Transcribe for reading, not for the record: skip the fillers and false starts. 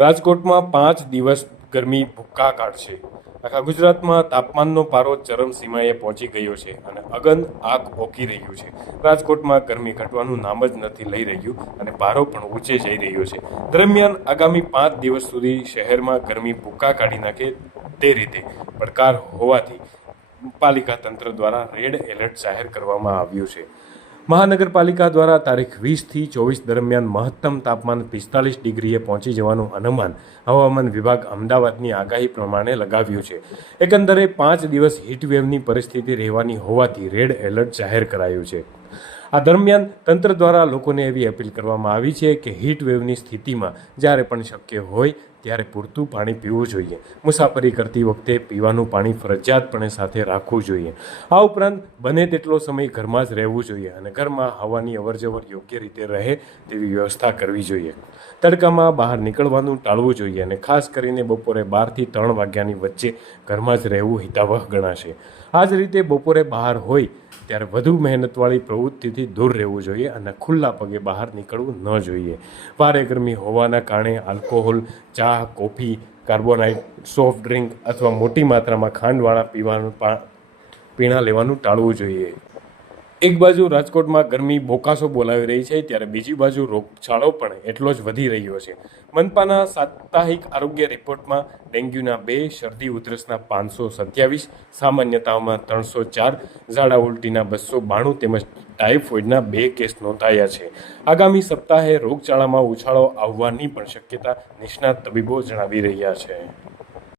રાજકોટમાં 5 દિવસ ગરમી ભૂક્કા કાઢશે। આખા ગુજરાતમાં તાપમાનનો પારો ચરમસીમાએ પહોંચી ગયો છે અને અગન આગ ઓકી રહ્યું છે। રાજકોટમાં ગરમી ઘટવાનું નામ જ નથી લઈ રહ્યું અને પારો પણ ઊંચે જઈ રહ્યો છે। દરમિયાન આગામી 5 દિવસ સુધી શહેરમાં ગરમી ભૂક્કા કાઢી નાખે તે રીતે પડકાર હોવાથી પાલિકા તંત્ર દ્વારા રેડ એલર્ટ જાહેર કરવામાં આવ્યું છે। મહાનગરપાલિકા દ્વારા તારીખ 20 થી 24 દરમિયાન મહત્તમ તાપમાન 45 ડિગ્રીએ પહોંચી જવાનું અનુમાન હવામાન વિભાગ અમદાવાદની આગાહી પ્રમાણે લગાવ્યું છે। એકંદરે 5 દિવસ હીટવેવની પરિસ્થિતિ રહેવાની હોવાથી રેડ એલર્ટ જાહેર કરાયું છે। આ દરમિયાન તંત્ર દ્વારા લોકોને એવી અપીલ કરવામાં આવી છે કે હીટવેવની સ્થિતિમાં જ્યારે પણ શક્ય હોય ત્યારે પૂરતું પાણી પીવું જોઈએ। મુસાફરી કરતી વખતે પીવાનું પાણી ફરજિયાતપણે સાથે રાખવું જોઈએ। આ ઉપરાંત બને તેટલો સમય ઘરમાં જ રહેવું જોઈએ અને ઘરમાં હવાની અવરજવર યોગ્ય રીતે રહે તેવી વ્યવસ્થા કરવી જોઈએ। તડકામાં બહાર નીકળવાનું ટાળવું જોઈએ અને ખાસ કરીને બપોરે 12 થી 3 વાગ્યાની વચ્ચે ઘરમાં જ રહેવું હિતાવહ ગણાશે। આ જ રીતે બપોરે બહાર હોય ત્યારે વધુ મહેનતવાળી પ્રવૃત્તિથી દૂર રહેવું જોઈએ અને ખુલ્લા પગે બહાર નીકળવું ન જોઈએ। ભારે ગરમી હોવાના કારણે આલ્કોહોલ, ચા, કોફી, કાર્બોનાઇટ, સોફ્ટ ડ્રિંક અથવા મોટી માત્રામાં ખાંડવાળા પીણા લેવાનું ટાળવું જોઈએ। એક બાજુ રાજકોટમાં ગરમી બોકાસો બોલાવી રહી છે ત્યારે બીજી બાજુ રોગચાળો પણ એટલો જ વધી રહ્યો છે। મનપાના સાપ્તાહિક આરોગ્ય રિપોર્ટમાં ડેન્ગ્યુના 2, શરદી ઉધરસના 527, સામાન્ય તાવમાં 304, ઝાડા ઉલટીના 292 તેમજ ટાઇફોઇડના 2 કેસ નોંધાયા છે। આગામી સપ્તાહે રોગચાળામાં ઉછાળો આવવાની પણ શક્યતા નિષ્ણાત તબીબો જણાવી રહ્યા છે।